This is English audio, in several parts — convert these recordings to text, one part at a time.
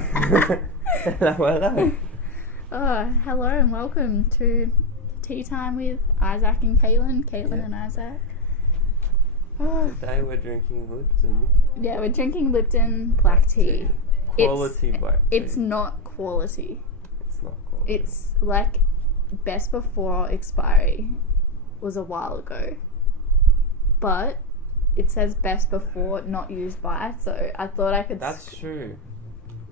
live. Hello. Hello and welcome to Tea Time with Isaak and Caytlan. Caytlan and Isaak. Today we're drinking Lipton. Yeah, we're drinking Lipton black tea. Quality black tea. It's not quality. It's not quality. It's like best before expiry was a while ago. But it says best before, not used by, so I thought I could... That's true.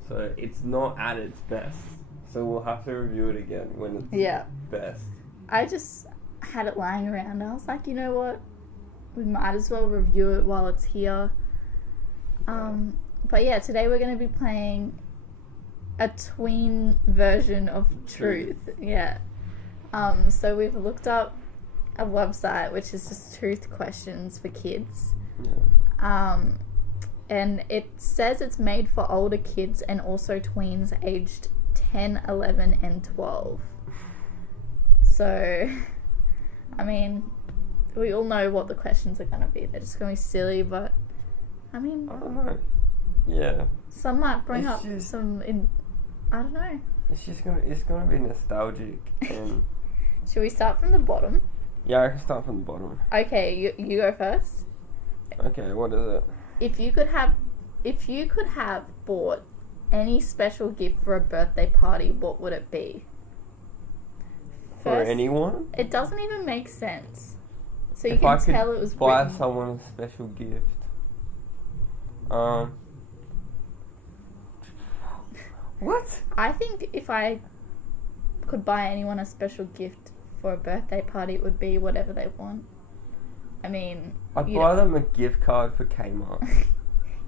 So it's not at its best. So we'll have to review it again when it's best. I just had it lying around. I was like, you know what? We might as well review it while it's here. But yeah, today we're going to be playing a tween version of Truth. Yeah. So we've looked up a website which is just truth questions for kids. Yeah. And it says it's made for older kids and also tweens aged 10, 11 and 12. So, I mean, we all know what the questions are going to be. They're just going to be silly, but, I mean... I don't know. Yeah. Some might bring up some... I don't know. It's going to be nostalgic. And Should we start from the bottom? yeah, I can start from the bottom. Okay, you go first. Okay, what is it? If you could have bought any special gift for a birthday party, what would it be? For anyone? It doesn't even make sense. So you If can I could tell it was buy written. someone a special gift. What? I think if I could buy anyone a special gift for a birthday party, it would be whatever they want. I mean... I'd buy them a gift card for Kmart.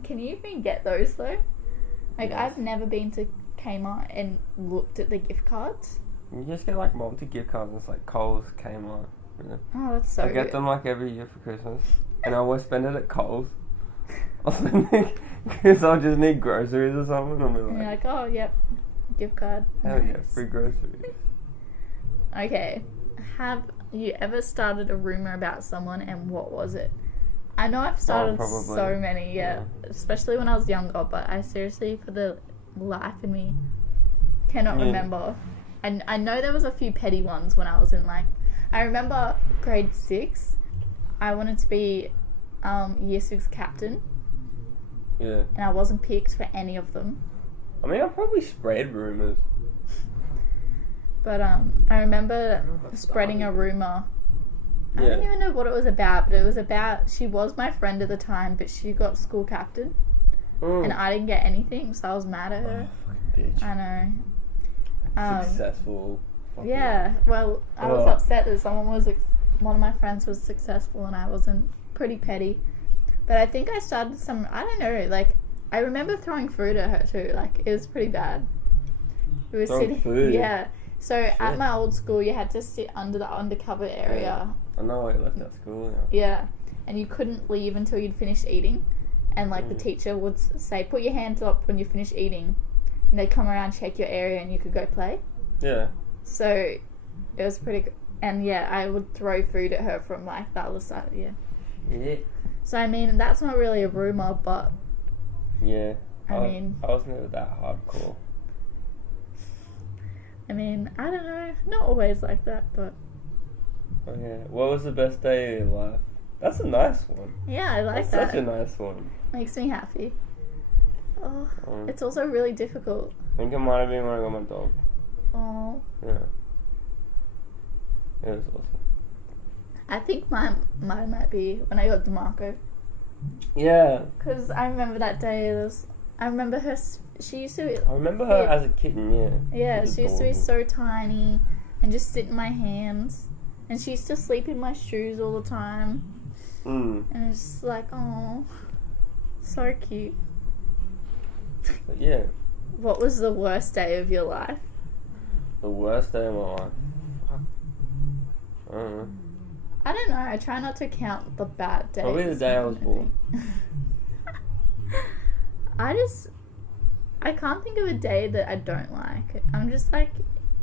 Can you even get those though? Like, Yes. I've never been to Kmart and looked at the gift cards. You just get like multi-gift cards. It's like Coles, Kmart. Yeah. Oh, that's so I get good. them like every year for Christmas. And I always spend it at Coles. I'll spend it because I'll just need groceries or something. I'll be And you're like, like, oh, yep, gift card. hell yeah, Nice. free groceries. Okay. Have you ever started a rumor about someone and what was it? I know I've started probably. so many, especially when I was younger, but I seriously, for the life in me, cannot remember. And I know there was a few petty ones when I was in I remember grade 6, I wanted to be year 6 captain, Yeah. and I wasn't picked for any of them. I mean, I probably spread rumours. But I remember spreading a rumor. I don't Yeah. even know what it was about, but it was about, she was my friend at the time, but she got school captain, and I didn't get anything, so I was mad at her. Oh, fucking bitch. I know. Successful. Fucking- Yeah, well, I was upset that one of my friends was successful and I wasn't. Pretty petty. But I think I started I don't know, I remember throwing food at her too, it was pretty bad. We were Throwing sitting, food? yeah. So at my old school, you had to sit under the undercover area. I know I left that school now. Yeah, and you couldn't leave until you'd finished eating. And the teacher would say, put your hands up when you finish eating. And they'd come around, check your area, and you could go play. Yeah. So it was pretty good. And yeah, I would throw food at her from the other side, Yeah. So I mean, that's not really a rumor, but Yeah. I was never that hardcore. I mean, I don't know, not always like that, but Oh yeah. What was the best day of your life? That's a nice one. yeah, I like That's that. such a nice one. Makes me happy. Oh, it's also really difficult. I think it might have been when I got my dog. Oh, Yeah. It was awesome. I think mine might be when I got DeMarco. Yeah. Because I remember that day, I remember her, she used to... I remember her as a kitten, yeah. Yeah, she used to be so tiny and just sit in my hands. And she used to sleep in my shoes all the time. And it's just oh, so cute. But yeah. What was the worst day of your life? The worst day of my life. I don't know. I don't know. I try not to count the bad days. Probably the day I was born. I can't think of a day that I don't like. I'm just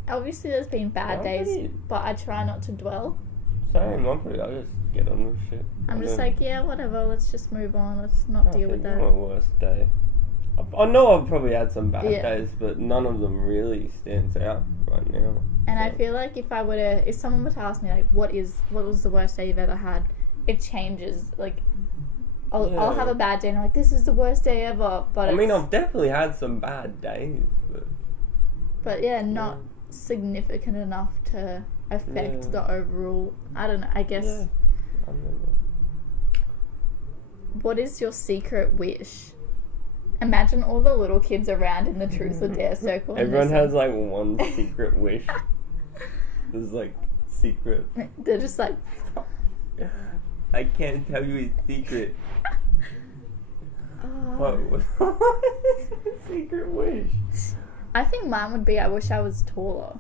obviously there's been bad days, but I try not to dwell. Same, I'm pretty, I just get on with shit. I'm just like, yeah, whatever, let's just move on, let's not deal with that. My worst day. I know I've probably had some bad Yeah. days, but none of them really stands out right now. And I So, feel like if someone were to ask me like, what was the worst day you've ever had? It changes. Like, I'll Yeah. have a bad day and I'm like, this is the worst day ever. But I mean, I've definitely had some bad days, but yeah, not significant enough to affect Yeah. the overall. I don't know. I guess. yeah, I remember. What is your secret wish? Imagine all the little kids around in the truth or dare circle. and Everyone they're has like one secret wish. There's like secret. They're just like, I can't tell you a secret. oh. What is a secret wish? I think mine would be I wish I was taller.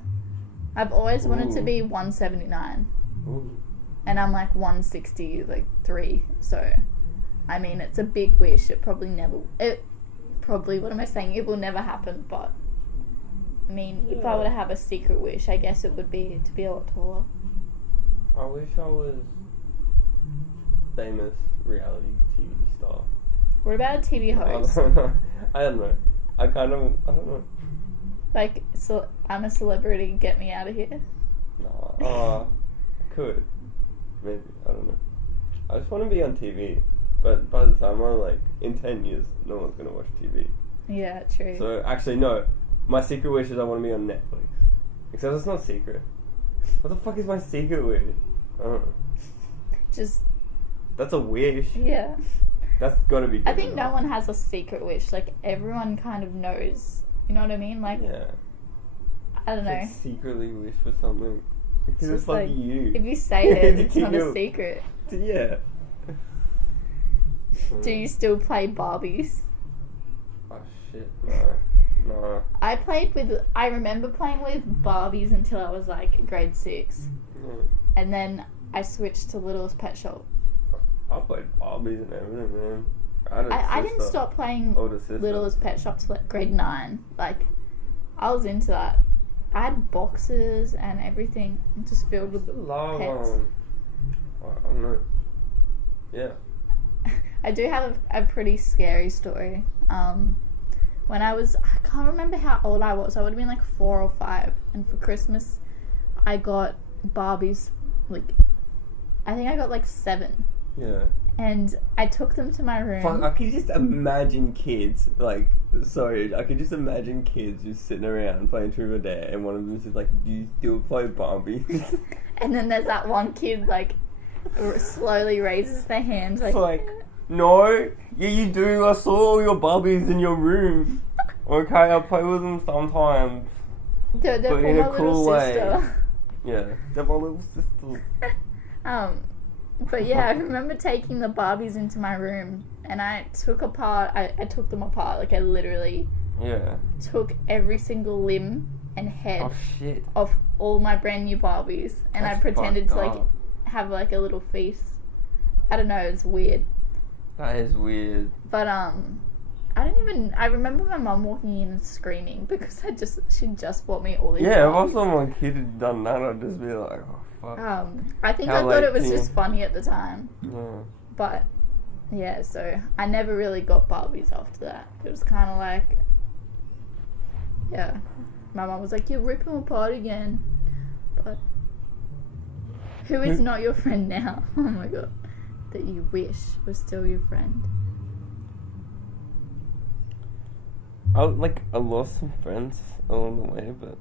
I've always wanted to Ooh. be 179. Ooh. And I'm like 163, so I mean it's a big wish. It probably what am I saying? It will never happen, but I mean if I were to have a secret wish, I guess it would be to be a lot taller. I wish I was famous reality TV star. What about a TV host? I don't know. I don't know. Like, so I'm a celebrity, get me out of here. Nah. Could. Maybe. I don't know. I just want to be on TV. But by the time in 10 years, no one's going to watch TV. Yeah, true. So, actually, no. My secret wish is I want to be on Netflix. Except it's not secret. What the fuck is my secret wish? I don't know. Just, That's a wish. yeah. That's got to be good I think enough. no one has a secret wish. Like, everyone kind of knows. You know what I mean? Like, Yeah. I don't know. Like secretly wish for something. Because it's just like like, you. If you say it, it's not a secret. Yeah. Do you still play Barbies? Oh shit, no. I remember playing with Barbies until I was like grade 6. Yeah. And then I switched to Littlest Pet Shop. I played Barbies and everything, man. I didn't stop playing older sister. Littlest Pet Shop till like grade 9. Like, I was into that. I had boxes and everything just filled with pets. I don't know. Yeah. I do have a pretty scary story. When I can't remember how old I was. I would have been like 4 or 5. And for Christmas, I got Barbies. Like, I think I got like 7. Yeah. And I took them to my room. Fuck, I could just imagine kids, I could just imagine kids just sitting around playing Truth or Dare, and one of them is just like, do you still play Barbie? And then there's that one kid, like, slowly raises their hands, like... It's like, no, yeah you do, I saw all your Barbies in your room. Okay, I play with them sometimes. They're but for in my a little cool way. sister. Yeah, they're my little sisters. But yeah, I remember taking the Barbies into my room, and I took them apart, like I literally Yeah. took every single limb and head Oh shit. of all my brand new Barbies, and That's I pretended to fucked like up. have like a little feast. I don't know, it's weird. That is weird. But I remember my mum walking in and screaming because she just bought me all these Yeah, if I Barbies. saw my kid had done that, I'd just be like, oh fuck. I think How I thought late it was do you- just funny at the time. Yeah. But yeah, so I never really got Barbies after that. It was kind of like, yeah, my mum was like, you're ripping them apart again. But who is not your friend now? Oh my god, that you wish was still your friend. I lost some friends along the way, but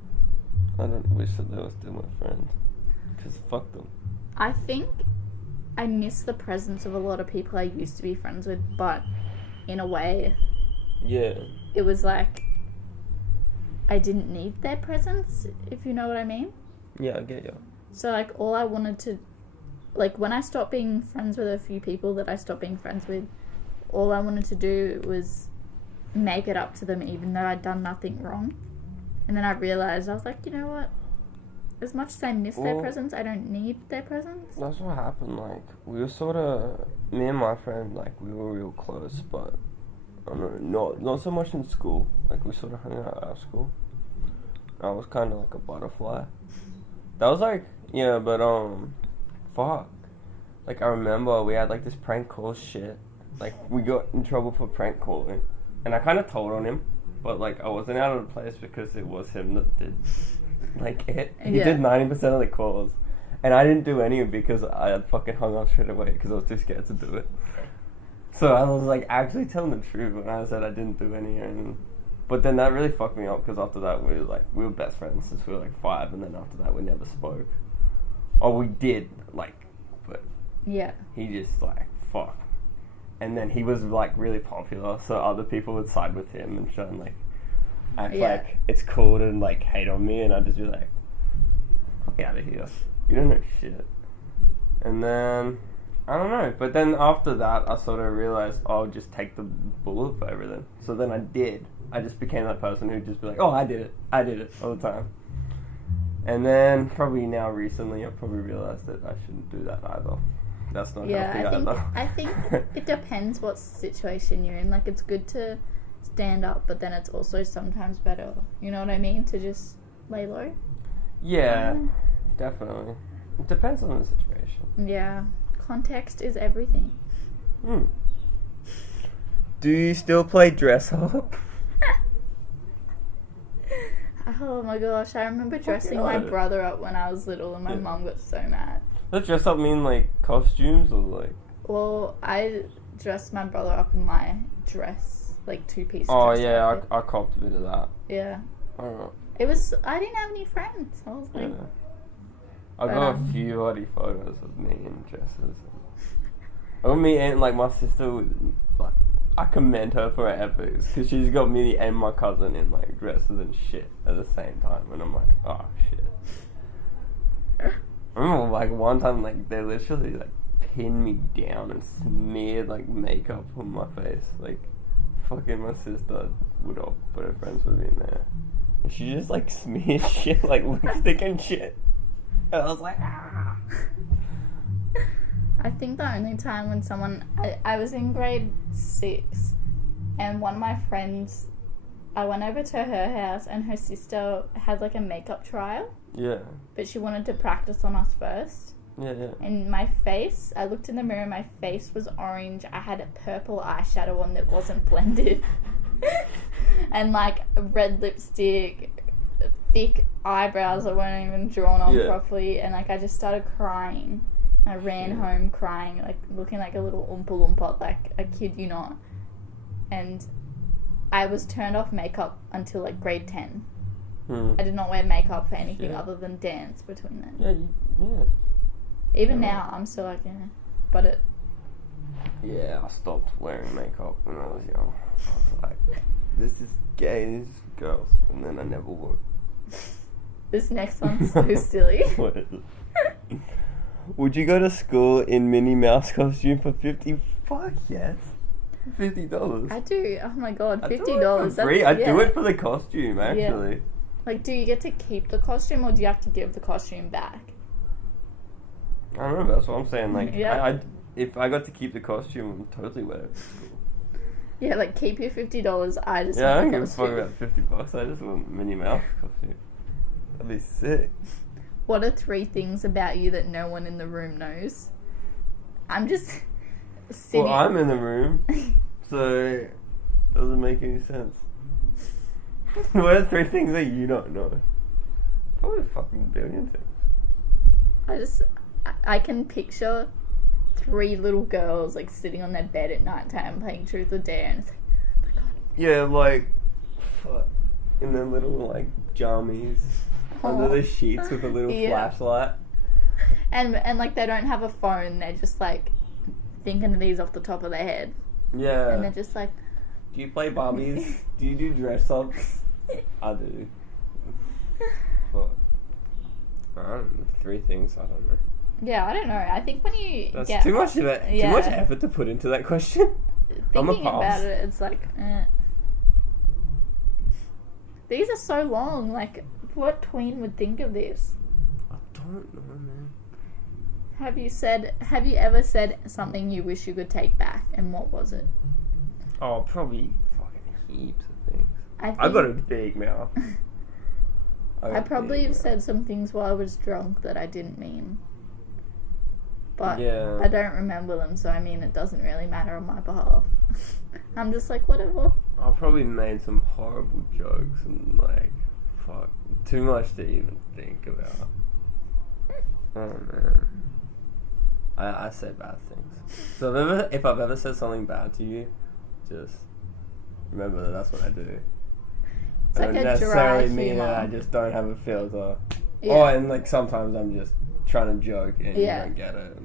I don't wish that they were still my friends. Because fuck them. I think I miss the presence of a lot of people I used to be friends with, but in a way, Yeah. it was like I didn't need their presence, if you know what I mean. Yeah, I get you. So, like, all I wanted to... Like, when I stopped being friends with a few people that I stopped being friends with, all I wanted to do was make it up to them even though I'd done nothing wrong. And then I realised, I was like, you know what? As much as I miss their presence, I don't need their presence. That's what happened, we were sort of... Me and my friend, we were real close, but... I don't know, not so much in school. We sort of hung out at our school. I was kind of like a butterfly. That was yeah, but fuck. I remember we had this prank call shit. We got in trouble for prank calling. and I kind of told on him, but like I wasn't out of place because it was him that did like it. He did 90% of the calls, and I didn't do any because I had fucking hung up straight away because I was too scared to do it. So I was like actually telling the truth when I said I didn't do any. But then that really fucked me up because after that we were best friends since we were like 5, and then after that we never spoke. Or we did, like, but yeah, he just like fuck. And then he was like really popular, so other people would side with him and try and like act like it's cool to like hate on me, and I'd just be like, fuck out of here, you don't know shit. And then I don't know, but then after that I sort of realized I'll just take the bullet for everything. So then I did. I just became that person who'd just be like, oh, I did it all the time. And then probably now recently I've probably realized that I shouldn't do that either. That's not healthy either. I think it depends what situation you're in. Like, it's good to stand up, but then it's also sometimes better, you know what I mean, to just lay low. Yeah, definitely. It depends on the situation. Yeah, context is everything. Do you still play dress up? Oh my gosh, I remember dressing my brother up when I was little, and my mum got so mad. Does dress up mean like costumes or like? Well, I dressed my brother up in my dress, like 2-piece dress. Oh yeah, I copped a bit of that. Yeah. Alright. It was, I didn't have any friends. I was like... Yeah. I got a few oddie photos of me in dresses. Of me and like my sister would, like, I commend her for her efforts because she's got me and my cousin in like dresses and shit at the same time, and I'm like, oh shit. I remember like one time like they literally like pinned me down and smeared like makeup on my face. Like fucking my sister would have put her friends would have been there. And she just like smeared shit like lipstick and shit. And I was like, ah. I think the only time when I was in grade 6, and one of my friends, I went over to her house, and her sister had like a makeup trial. Yeah. But she wanted to practice on us first. Yeah, yeah. And my face, I looked in the mirror, my face was orange. I had a purple eyeshadow on that wasn't blended. And like red lipstick, thick eyebrows that weren't even drawn on properly. And like I just started crying. I ran home crying, like looking like a little Oompa Loompa, like I kid you not. And I was turned off makeup until like grade 10. I did not wear makeup for anything other than dance between then. Yeah. Even now, I'm still like, but it... Yeah, I stopped wearing makeup when I was young. I was like, this is gay, this is girls. And then I never wore it. This next one's so silly. What is it? Would you go to school in Minnie Mouse costume for $50? Fuck yes. $50. I do. Oh my god, $50. I do it for free. I do it for the costume, actually. Yeah. Like, do you get to keep the costume, or do you have to give the costume back? I don't know, that's what I'm saying. Like, I if I got to keep the costume, I'd totally wear it to school. Yeah, like, keep your $50. I just I want don't the give a fuck about $50. I just want Minnie Mouse costume. That'd be sick. What are 3 things about you that no one in the room knows? I'm just sitting... Well, I'm in the room, so it doesn't make any sense. What are 3 things that you don't know? Probably a fucking billion things. I can picture 3 little girls, like, sitting on their bed at night time playing Truth or Dare, and it's like, oh my god. Yeah, like, fuck, in their little, like, jammies. Under the sheets with a little flashlight. And like they don't have a phone, they're just like thinking of these off the top of their head. Yeah. And they're just like, do you play Barbies? Do you do dress ups? I do. Fuck. I don't know. 3 things, I don't know. Yeah, I don't know. I think when you That's too much of it. Too much effort to put into that question. Thinking about it, it's like these are so long, like what tween would think of this? I don't know, man. Have you ever said something you wish you could take back, and what was it? Oh, probably fucking heaps of things. I got a big mouth. I probably have said some things while I was drunk that I didn't mean. But I don't remember them, so I mean it doesn't really matter on my behalf. I'm just like, whatever. I probably made some horrible jokes and like, fuck, too much to even think about. Oh man, I say bad things. So if I've ever said something bad to you, just remember that that's what I do. It's I like don't a necessarily dry mean humor. that I just don't have a filter. Yeah. Oh, and like sometimes I'm just trying to joke and Yeah. you don't get it.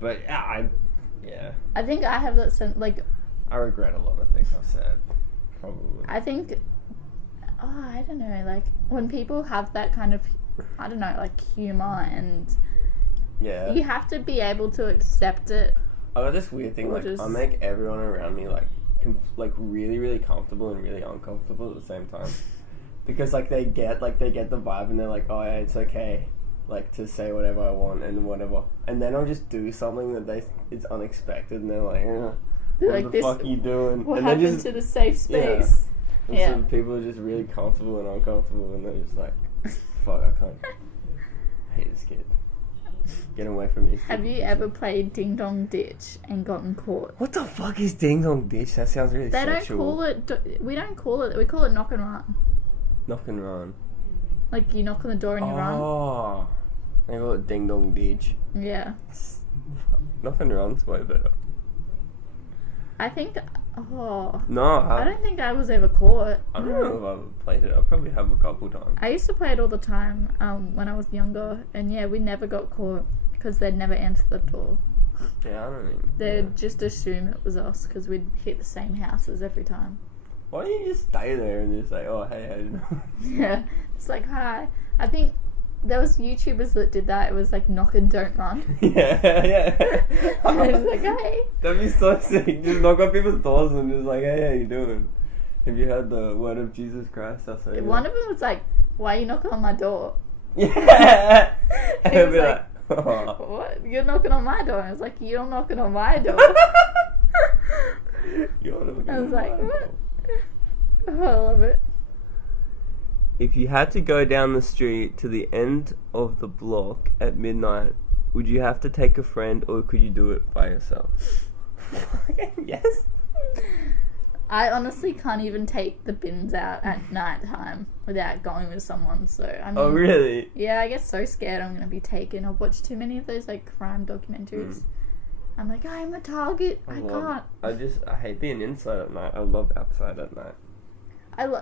But yeah, I think I have that sense, like, I regret a lot of things I've said. Probably. I think, I don't know, like, when people have that kind of, I don't know, like, humor, and Yeah. you have to be able to accept it. I got this weird thing, Or like, just- I make everyone around me, like, really, really comfortable and really uncomfortable at the same time. Because, like, they get the vibe and they're like, oh, yeah, it's okay, like, to say whatever I want and whatever. And then I'll just do something that it's unexpected and they're like, what Like, the this- fuck are you doing? What and happened to the safe space? And Yeah. some people are just really comfortable and uncomfortable and they're just like, fuck, I can't. I hate this kid. Get away from me. Have you ever played Ding Dong Ditch and gotten caught? What the fuck is Ding Dong Ditch? That sounds really They sexual. don't call it, we don't call it, we call it knock and run. Knock and run. Like, you knock on the door and you run. Oh. They call it Ding Dong Ditch. Yeah. Knock and run's way better. I think, No, I don't think I was ever caught. I don't know if I've ever played it. I probably have a couple times. I used to play it all the time when I was younger, and yeah, we never got caught because they'd never answer the door. Yeah, I don't even. They'd just assume it was us because we'd hit the same houses every time. Why don't you just stay there and just say, oh, hey, how you doing? Yeah, it's like, hi. I think there was YouTubers that did that. It was like knock and don't run. yeah. And it was like, hey. That'd be so sick. Just knock on people's doors and just like, hey, how you doing? Have you heard the word of Jesus Christ? That's so One of them was like, why are you knocking on my door? Yeah. And He I'd was be like, like, oh. what? You're knocking on my door. I was like, you're knocking on my door. You're looking I was at like, my what? door. I love it. If you had to go down the street to the end of the block at midnight, would you have to take a friend or could you do it by yourself? Yes. I honestly can't even take the bins out at night time without going with someone. So I mean, Oh, really? Yeah, I get so scared I'm gonna be taken. I've watched too many of those like crime documentaries. I'm like, I'm a target. I can't. I hate being inside at night. I love outside at night.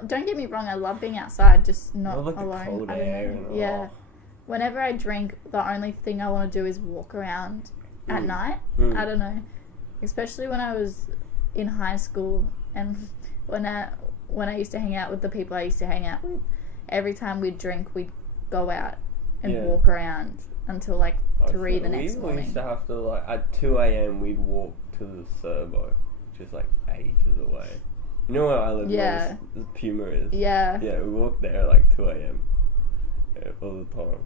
Don't get me wrong. I love being outside, just I not love like alone. the cold I don't air know. and Yeah. Whenever I drink, the only thing I want to do is walk around at night. I don't know. Especially when I was in high school and when I used to hang out with the people I used to hang out with, every time we'd drink, we'd go out and walk around until like 3 the next morning. We used to have to like at 2 a.m. we'd walk to the Servo, which is like ages away. You know where I live? Yeah. Where the Puma is. Yeah. Yeah, we walked there at like 2 a.m. Yeah, all the time.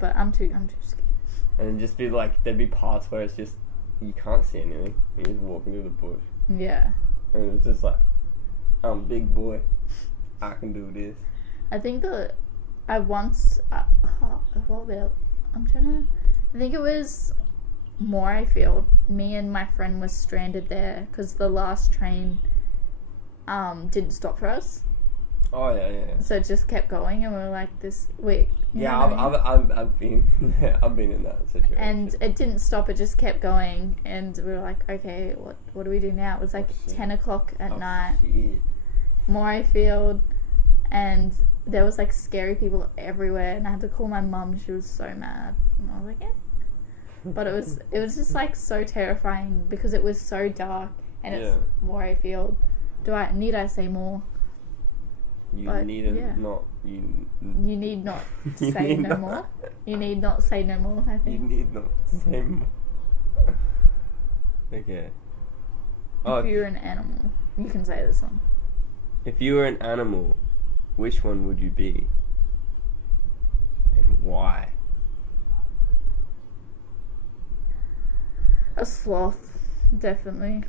But I'm too scared. And just be like, there'd be parts where it's just you can't see anything. You're just walking through the bush. Yeah. And it was just like, I'm a big boy. I can do this. I think I once, I think it was Morayfield. Me and my friend were stranded there because the last train didn't stop for us. Oh yeah. So it just kept going, and we were like, I've been I've been in that situation. And it didn't stop; it just kept going, and we were like, okay, what do we do now? It was like 10 o'clock at night. Morayfield, and there was like scary people everywhere, and I had to call my mum. She was so mad, and I was like, yeah. But it was just like so terrifying because it was so dark, and it's Morayfield. Need I say more? You need not say no more. You need not say no more, I think. You need not say more. Okay. If you're an animal, you can say this one. If you were an animal, which one would you be? And why? A sloth, definitely.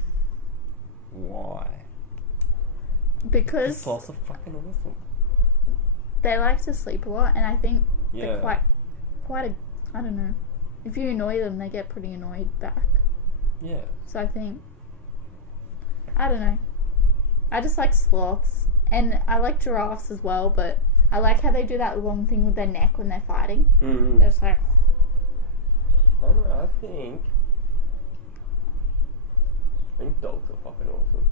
Why? Because sloths are fucking awesome. They like to sleep a lot, and I think they're quite I don't know. If you annoy them, they get pretty annoyed back. Yeah. So I think I don't know. I just like sloths. And I like giraffes as well, but I like how they do that long thing with their neck when they're fighting. Mm-hmm. They're just like... I don't know, I think dogs are fucking awesome.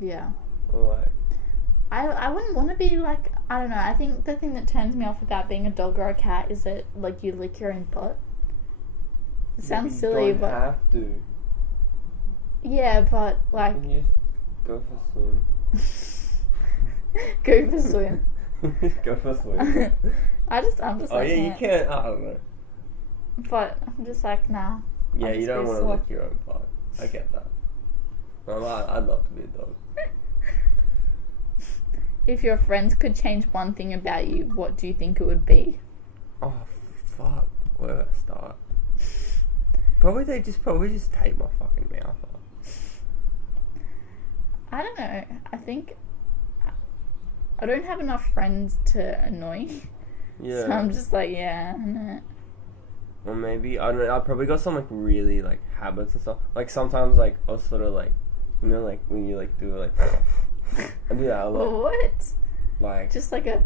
Yeah. Like... I wouldn't want to be like... I don't know. I think the thing that turns me off about being a dog or a cat is that, like, you lick your own butt. It sounds silly, but... You don't have to. Yeah, but, like... You just go for a swim. Go for swim. Go for a swim. I'm just Oh like... yeah, you can't. I don't know. But I'm just like, nah. Yeah, you don't want to lick your own butt. I get that. I'd love to be a dog. If your friends could change one thing about you, what do you think it would be? Oh, fuck. Where do I start? Probably just tape my fucking mouth off. I don't know. I think I don't have enough friends to annoy. Yeah. So I'm just like, yeah, no. Or maybe, I don't know, I probably got some, like, really, like, habits and stuff. Like, sometimes, like, I'll sort of, like, you know, like, when you, like, do, like... I do that a lot. What? Like... Just like a...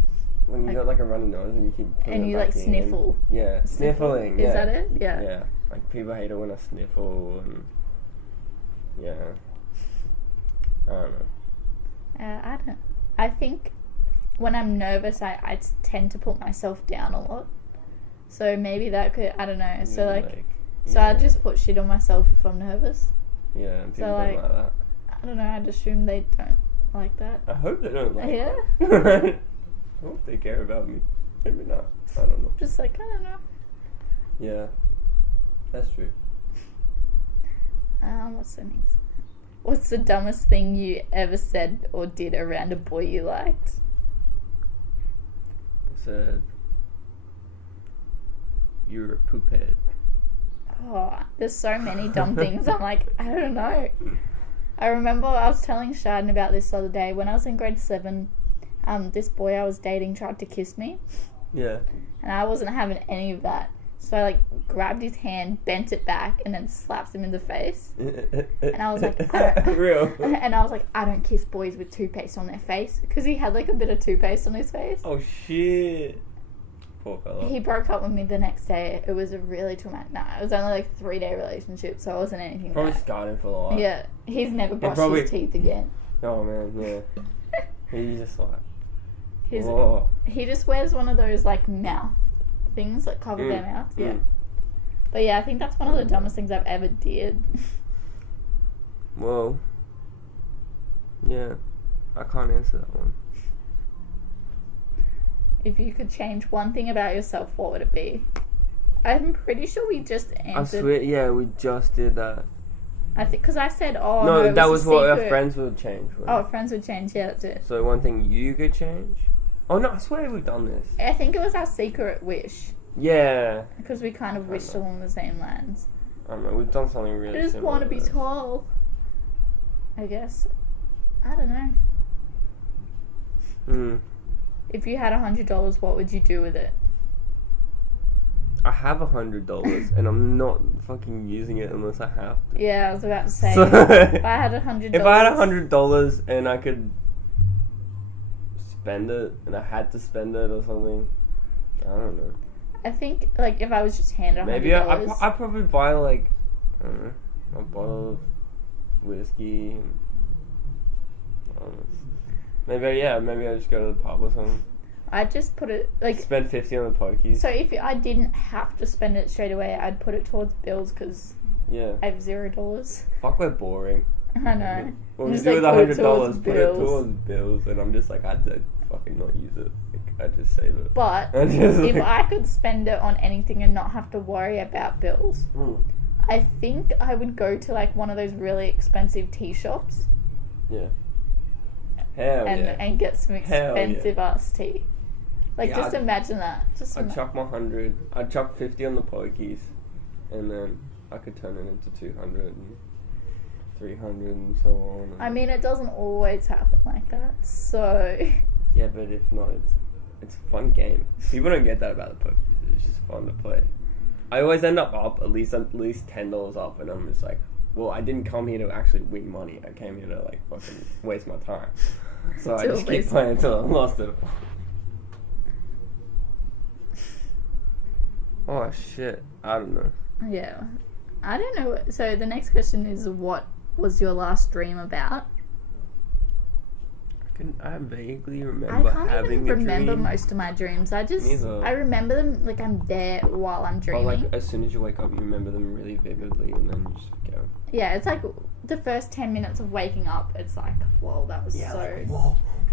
When you like, got, like, a runny nose and you keep putting and it you, back like, in. sniffle. Yeah, sniffling, yeah. Is that it? Yeah. Yeah. Like, people hate it when I sniffle and... Yeah. I don't know. I don't... I think when I'm nervous, I tend to put myself down a lot. So maybe that could... I don't know. Yeah, So, like... yeah. So I just put shit on myself if I'm nervous. Yeah, and people So, don't like, like that. I don't know. I'd assume they don't like that. I hope they don't like Yeah? that. I hope they care about me. Maybe not. I don't know. Just like, I don't know. Yeah. That's true. What's the next? What's the dumbest thing you ever said or did around a boy you liked? I said, you're a poop head. Oh, there's so many dumb things. I'm like, I don't know. I remember I was telling Shaden about this the other day. When I was in grade 7, this boy I was dating tried to kiss me. Yeah. And I wasn't having any of that. So I, like, grabbed his hand, bent it back, and then slapped him in the face. And I was like, Real. And I was like, I don't kiss boys with toothpaste on their face. Because he had, like, a bit of toothpaste on his face. Oh, shit. Poor fella. He broke up with me the next day. It was a really traumatic... Nah, it was only, like, a 3-day relationship, so it wasn't anything Probably bad. scarred him for a while. Yeah. He's never brushed his teeth again. Oh, man, yeah. He's just like... He just wears one of those, like, mouth things that cover their mouth. Yeah. But yeah, I think that's one of the dumbest things I've ever did. Well, yeah, I can't answer that one. If you could change one thing about yourself, what would it be? I'm pretty sure we just answered. I swear, yeah, we just did that. I think because I said, oh no, that was what secret. our friends would change. Oh, friends would change. Yeah, that's it. So one thing you could change. Oh no, I swear we've done this. I think it was our secret wish. Yeah. Because we kind of wished along the same lines. I don't know, we've done something really I just want to be tall. I guess. I don't know. If you had $100, what would you do with it? I have $100 and I'm not fucking using it unless I have to. Yeah, I was about to say. So if I had $100. If I had $100 and I could spend it and I had to spend it or something, I don't know. I think, like, if I was just handed $100... Maybe I'd probably buy, like, I don't know, a bottle of whiskey. And, I don't know. Maybe I just go to the pub or something. I'd just put it, like... Spend 50 on the pokies. So if I didn't have to spend it straight away, I'd put it towards bills, because I have $0. Fuck, we're boring. I know. What would you Just, do with like, $100? Put it towards bills, and I'm just like, I'd fucking not use it. Like, I'd just save it. But if I could spend it on anything and not have to worry about bills, I think I would go to, like, one of those really expensive tea shops. Yeah. And get some expensive ass tea. Like, just imagine that. I'd chuck my 100. I'd chuck 50 on the pokies, and then I could turn it into 200 and 300 and so on. I mean, it doesn't always happen like that, so... Yeah, but if not, it's a fun game. People don't get that about the pokies. It's just fun to play. I always end up at least $10 up, and I'm just like, well, I didn't come here to actually win money. I came here to like fucking waste my time. So I just keep playing until I lost it. Oh shit! I don't know. Yeah, I don't know. So the next question is, what was your last dream about? I vaguely remember having a dream. I can't even remember most of my dreams. I remember them like I'm there while I'm dreaming. Or like as soon as you wake up, you remember them really vividly, and then you just go. Yeah, it's like the first 10 minutes of waking up. It's like, whoa, that was so. Like,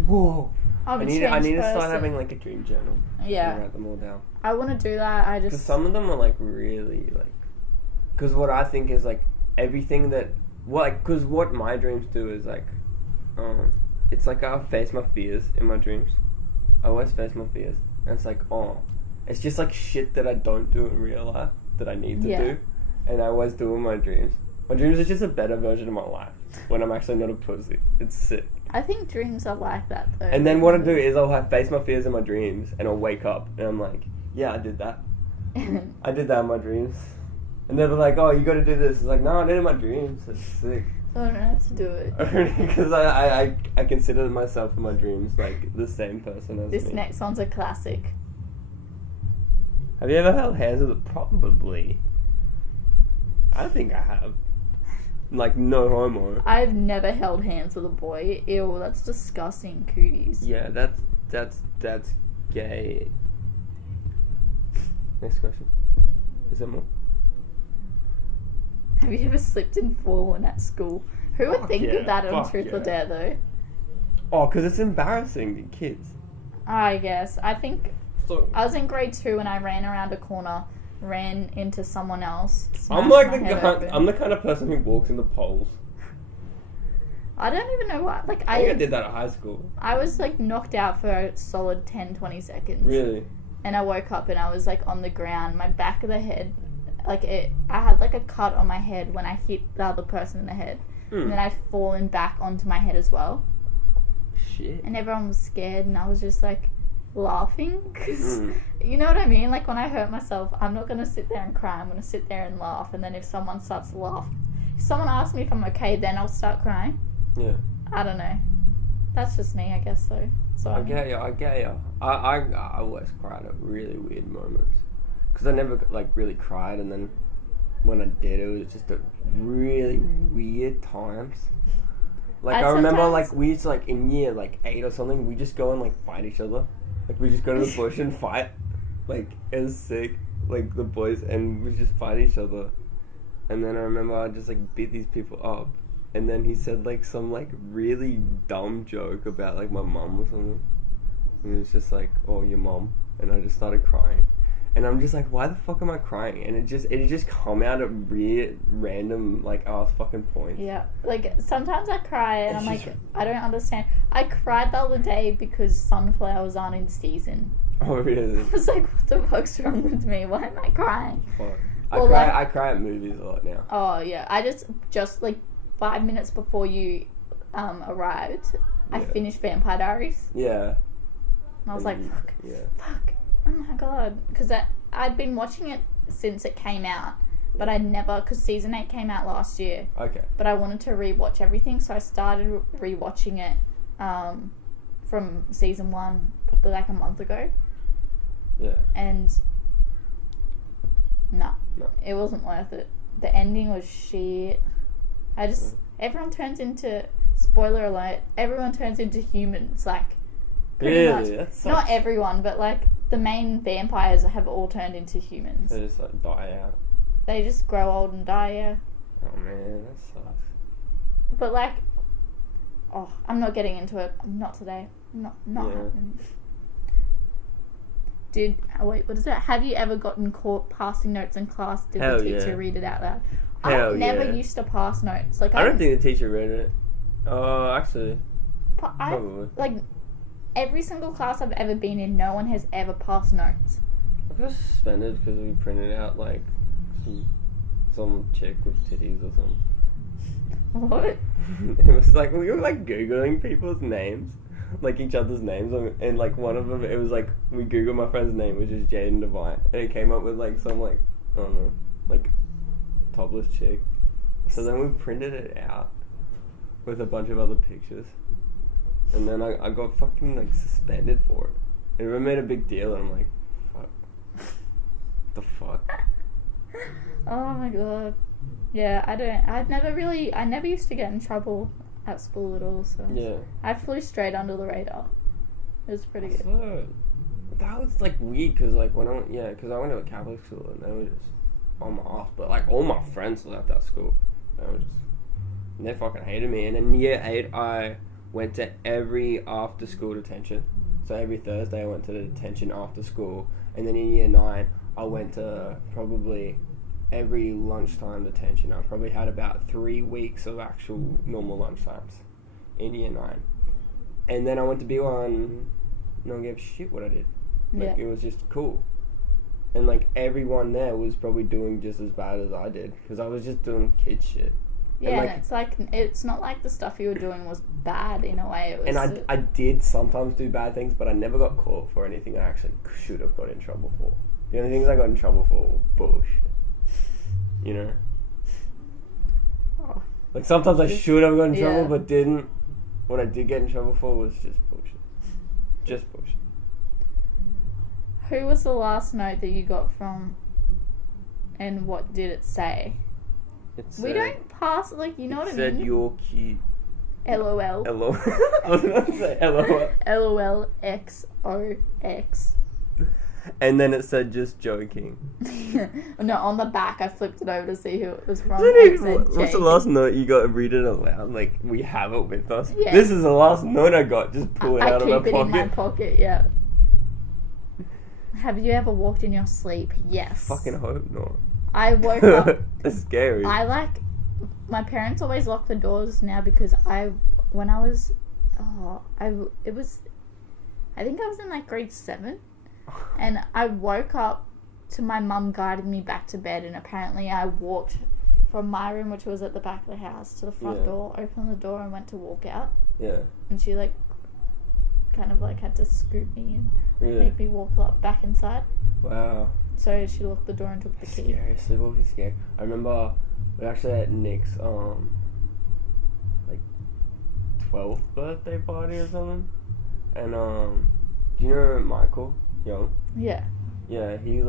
whoa. I need to start having like a dream journal. Yeah. And write them all down. I want to do that. Because some of them are like really like. Because what I think is like everything that because what my dreams do is like, it's like I face my fears in my dreams. I always face my fears, and it's like it's just like shit that I don't do in real life that I need to do, and I always do in my dreams. My dreams are just a better version of my life when I'm actually not a pussy. It's sick. I think dreams are like that though. And then what I do is I'll face my fears in my dreams, and I'll wake up, and I'm like, yeah, I did that. I did that in my dreams. And they'll be like, oh, you got to do this. It's like, no, I did it in my dreams. It's sick. So I don't have to do it. Because I consider myself in my dreams like the same person as this me. next one's a classic. Have you ever held hands with a... Probably. I think I have. Like, no homo. I've never held hands with a boy. Ew, that's disgusting. Cooties. Yeah, that's gay. Next question. Is there more? Have you ever slipped and fallen at school? Who would think of that on Truth or Dare, though? Oh, because it's embarrassing to kids. I guess. I think I was in grade 2 and I ran around a corner, ran into someone else. I'm the kind of person who walks into poles. I don't even know why. Like, I think I did that at high school. I was like knocked out for a solid 10-20 seconds. Really? And I woke up and I was like on the ground, my back of the head. I had like a cut on my head when I hit the other person in the head. And then I'd fallen back onto my head as well. Shit. And everyone was scared and I was just like laughing. Because, you know what I mean? Like when I hurt myself, I'm not going to sit there and cry. I'm going to sit there and laugh. And then if someone starts to laugh, if someone asks me if I'm okay, then I'll start crying. Yeah. I don't know. That's just me, I guess, though. So I get you. I always cried at really weird moments. Because I never, like, really cried, and then when I did, it was just at really weird times. Like, I remember, like, we used to, like, in year, like, 8 or something, we just go and, like, fight each other. Like, we just go to the bush and fight. Like, it was sick. Like, the boys, and we just fight each other. And then I remember I just, like, beat these people up. And then he said, like, some, like, really dumb joke about, like, my mum or something. And it was just like, oh, your mum. And I just started crying. And I'm just like, why the fuck am I crying? And it just come out at weird, random, like, ass fucking points. Yeah. Like, sometimes I cry and I'm like, I don't understand. I cried the other day because sunflowers aren't in season. Oh, really? I was like, what the fuck's wrong with me? Why am I crying? Fuck. Well, I cry at movies a lot now. Oh, yeah. I just like, 5 minutes before you arrived, I finished Vampire Diaries. Yeah. And I was like, fuck. Yeah. Fuck. Oh my god. Because I'd been watching it since it came out, but I'd never, because season 8 came out last year. Okay. But I wanted to rewatch everything, so I started rewatching it from season 1 probably like a month ago. Yeah. And no, it wasn't worth it. The ending was shit. Everyone turns into, spoiler alert, everyone turns into humans, like, pretty much. That's not everyone, but like, the main vampires have all turned into humans. They just like die out. They just grow old and die, yeah. Oh man, that sucks. But like, I'm not getting into it. Not today. Not happening. Wait, what is it? Have you ever gotten caught passing notes in class? Did the teacher read it out loud? I never used to pass notes. Like I don't think the teacher read it. Oh, actually. Probably. Like, every single class I've ever been in, no one has ever passed notes. I got suspended because we printed out, like, some chick with titties or something. What? It was like, we were, like, Googling people's names. Like, each other's names. And, like, one of them, it was, like, we Googled my friend's name, which is Jaden Devine. And it came up with, like, some, like, I don't know, like, topless chick. So then we printed it out with a bunch of other pictures. And then I got fucking, like, suspended for it. And everyone made a big deal, and I'm like, fuck. The fuck? Oh my god. Yeah, I never used to get in trouble at school at all, so. Yeah. I flew straight under the radar. It was pretty good. So, that was, like, weird, because, like, when I went to a Catholic school, and they were just on my ass. But, like, all my friends left that school. They fucking hated me. And in year 8, I went to every after-school detention. So every Thursday I went to the detention after school. And then in year 9, I went to probably every lunchtime detention. I probably had about 3 weeks of actual normal lunchtimes in year 9. And then I went to B1. No one gave a shit what I did. Like, It was just cool. And, like, everyone there was probably doing just as bad as I did. Because I was just doing kid shit. Yeah, and it's like, it's not like the stuff you were doing was bad in a way. It was, and I did sometimes do bad things, but I never got caught for anything I actually should have got in trouble for. The only things I got in trouble for were bullshit. You know? Oh. Like, sometimes I should have gotten in trouble, but didn't. What I did get in trouble for was just bullshit. Just bullshit. Who was the last note that you got from, and what did it say? We don't pass, like, you know what I mean? It said you're cute. LOL. LOL. I was going to say LOL. LOL XOX. And then it said just joking. No, on the back I flipped it over to see who it was from. What's the last note you got? Read it aloud. Like, we have it with us. Yeah. This is the last note I got. Just pull it out of my pocket. I keep it in my pocket, yeah. Have you ever walked in your sleep? Yes. Fucking hope not. I woke up. That's scary. My parents always lock the doors now because I think I was in like grade 7, and I woke up to my mum guiding me back to bed, and apparently I walked from my room, which was at the back of the house, to the front door, opened the door and went to walk out. Yeah. And she like kind of like had to scoop me and make me walk back inside. Wow. So she locked the door and took the key. Scary, sleepwalking scary. I remember we actually at Nick's like 12th birthday party or something. And do you know Michael Young? Yeah. Yeah, he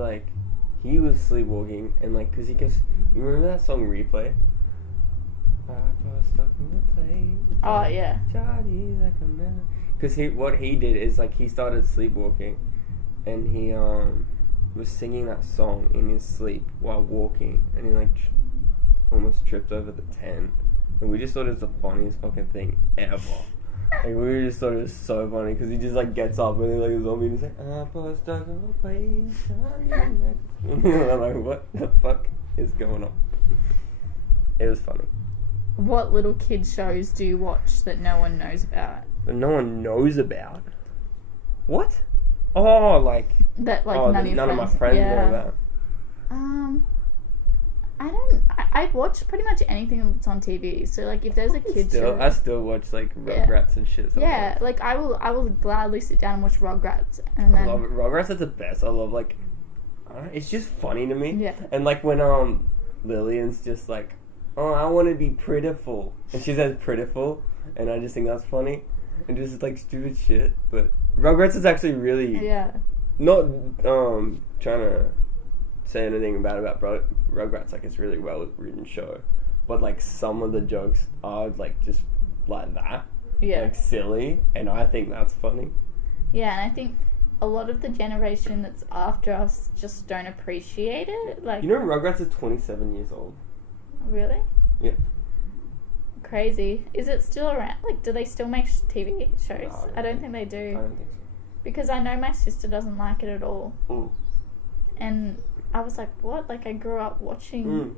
was sleepwalking, and like, cause you remember that song Replay? Oh yeah. Cause what he did is like he started sleepwalking, and he was singing that song in his sleep while walking, and he like almost tripped over the tent, and we just thought it was the funniest fucking thing ever. Like, we just thought it was so funny because he just like gets up and he's like a zombie and he's like, I'm like, what the fuck is going on? It was funny. What little kid shows do you watch that no one knows about? That no one knows about? What? Oh, like that, like none of my friends know about. I watch pretty much anything that's on TV. So like, if there's a kid show, I still watch like Rugrats and shit. Sometimes. Yeah, like I will gladly sit down and watch Rugrats. And then I love it. Rugrats is the best. I love like, it's just funny to me. Yeah. And like when Lillian's just like, oh, I want to be prettiful, and she says prettiful, and I just think that's funny, and just like stupid shit. But Rugrats is actually really not trying to say anything bad about Rugrats. Like, it's really well written show, but like some of the jokes are like just like that, like silly, and I think that's funny. Yeah, and I think a lot of the generation that's after us just don't appreciate it. Like, you know, Rugrats is 27 years old. Really? Yeah. Crazy. Is it still around? Like, do they still make TV shows? No, I don't think they do. I don't think so. Because I know my sister doesn't like it at all. Mm. And I was like, what? Like, I grew up watching...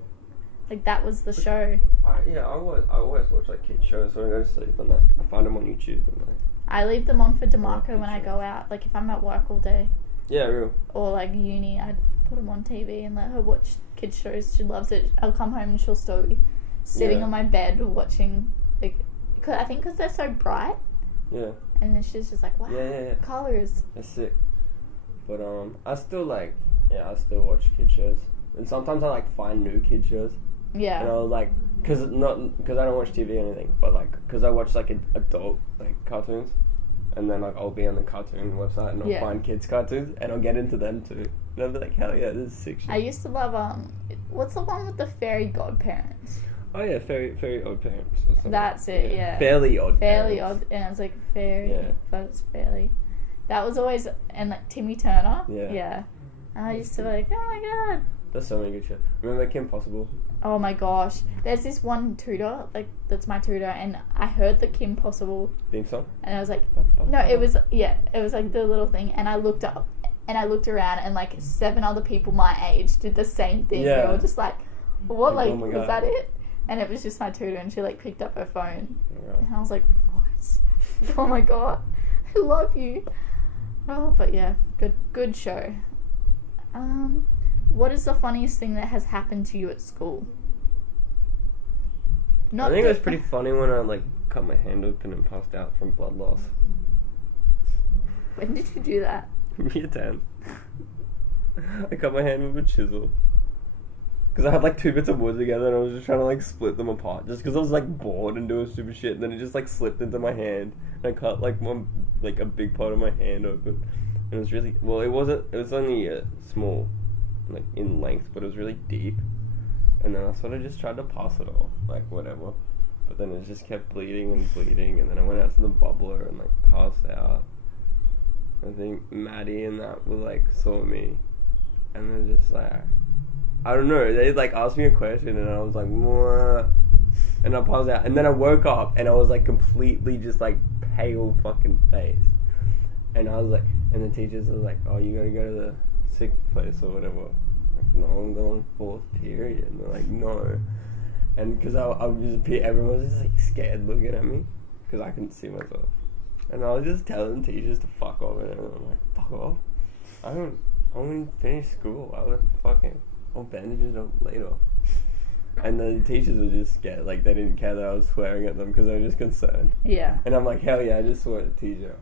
Like, that was the show. I always watch, like, kid shows when I go to sleep and that. I find them on YouTube and like... I leave them on for DeMarco when I go out. Like, if I'm at work all day. Yeah, real. Or, like, uni, I'd put them on TV and let her watch kid shows. She loves it. I'll come home and she'll still be sitting on my bed watching, like... Cause I think because they're so bright. Yeah. And then she's just like, wow, colours. That's sick. But, I still, like... Yeah, I still watch kid shows. And sometimes I, like, find new kid shows. Yeah. And I was like, because I don't watch TV or anything, but like, because I watch like adult like cartoons, and then like I'll be on the cartoon website and I'll find kids cartoons and I'll get into them too. And I'll be like, hell yeah, this is sick shit. I used to love what's the one with the fairy godparents? Oh yeah, Fairy Odd Parents. Or something. That's it, yeah. Fairly Odd Fairly Parents. Odd, and it was like fairy, but it's fairly. That was always, and like Timmy Turner. Yeah. And I used to be like, oh my god. There's so many good shit. Remember Kim Possible? Oh my gosh. There's this one tutor, like, that's my tutor, and I heard the Kim Possible theme song? and I was like, no, it was like the little thing, and I looked up, and I looked around, and like 7 other people my age did the same thing. Yeah. They were just like, what, like, oh my was God. that it? And it was just my tutor, and she like picked up her phone, Right. and I was like, what? Oh my god, I love you. Oh, but yeah, good show. What is the funniest thing that has happened to you at school? I think it was pretty funny when I like cut my hand open and passed out from blood loss. When did you do that? Year 10. I cut my hand with a chisel. Because I had like 2 bits of wood together and I was just trying to like split them apart. Just because I was like bored and doing stupid shit. And then it just like slipped into my hand. And I cut like a big part of my hand open. And it was really, well, it was only small, like in length, but it was really deep. And then I sort of just tried to pass it off, like whatever. But then it just kept bleeding. And then I went out to the bubbler and like passed out. I think Maddie and that were like saw me. And they're just like, I don't know, they like asked me a question and I was like, mwah. And I paused out. And then I woke up and I was like completely just like pale fucking face. And I was like, and the teachers were like, oh, you gotta go to the sick place or whatever. Like, no, I'm going 4th period. And they're like, no. And because I was just, everyone was just like scared looking at me because I couldn't see myself. And I was just telling teachers to fuck off. And I'm like, fuck off. I wouldn't finish school. I'll bandage it up later. And the teachers were just scared. Like, they didn't care that I was swearing at them because they were just concerned. Yeah. And I'm like, hell yeah, I just swore at the teacher.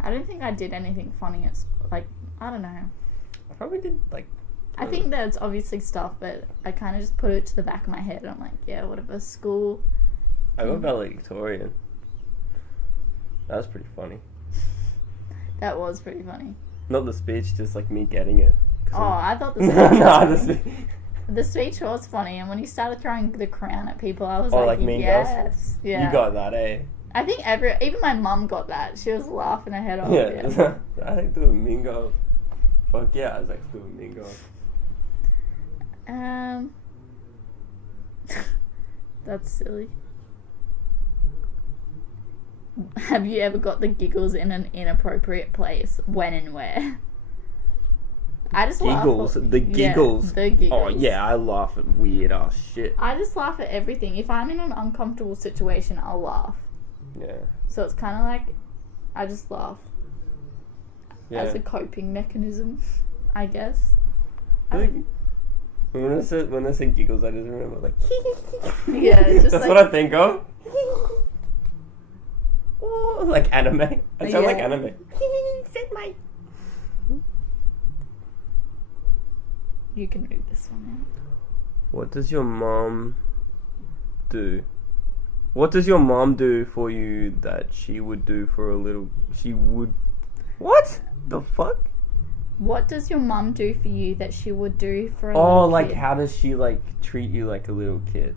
I don't think I did anything funny at school. Like, I don't know. I probably did, like... I think there's obviously stuff, but I kind of just put it to the back of my head. I'm like, yeah, whatever, school. I got valedictorian. That was pretty funny. That was pretty funny. Not the speech, just like me getting it. Oh, I thought the speech was funny. The speech was funny, and when he started throwing the crown at people, I was like Mean yes. Girls? Yeah. You got that, eh? I think even my mum got that. She was laughing her head off. Yeah. I think doing Mean Girls. Fuck yeah, I was like doing Mean Girls. That's silly. Have you ever got the giggles in an inappropriate place? When and where? I just giggles. laugh at, the giggles. Yeah, the giggles. Oh yeah, I laugh at weird ass shit. I just laugh at everything. If I'm in an uncomfortable situation, I'll laugh. Yeah. So it's kind of like I just laugh as a Yeah. coping mechanism, I guess. When I say giggles, I just remember like. Yeah, just that's like, what I think of. Oh, like anime. I sound like anime. Said my. You can read this one out. What does your mom do? What does your mom do for you that she would do for a little... She would... What? The fuck? What does your mum do for you that she would do for a Oh, little like kid? how does she like treat you like a little kid?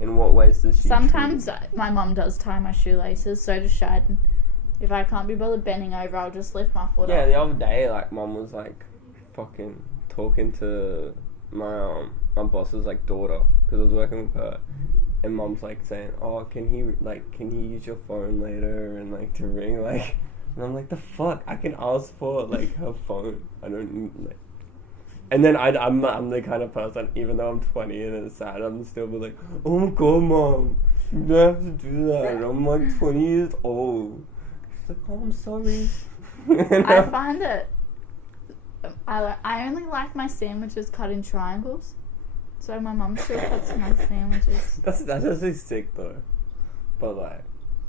In what ways does she Sometimes treat you? my mum does tie my shoelaces, so does Shad. If I can't be bothered bending over, I'll just lift my foot Yeah, up. the other day, like, mum was like fucking talking to my boss's like daughter because I was working with her, and mum's like saying, "Oh, can he use your phone later and like to ring like?" And I'm like, "The fuck! I can ask for like her phone. I don't need like." And then I'm the kind of person, even though I'm 20 and it's sad, I'm still be like, "Oh my god, mom, you don't have to do that. I'm like 20 years old." She's like, "Oh, I'm sorry." I find that I only like my sandwiches cut in triangles, so my mum still cuts my sandwiches. That's actually sick though, but like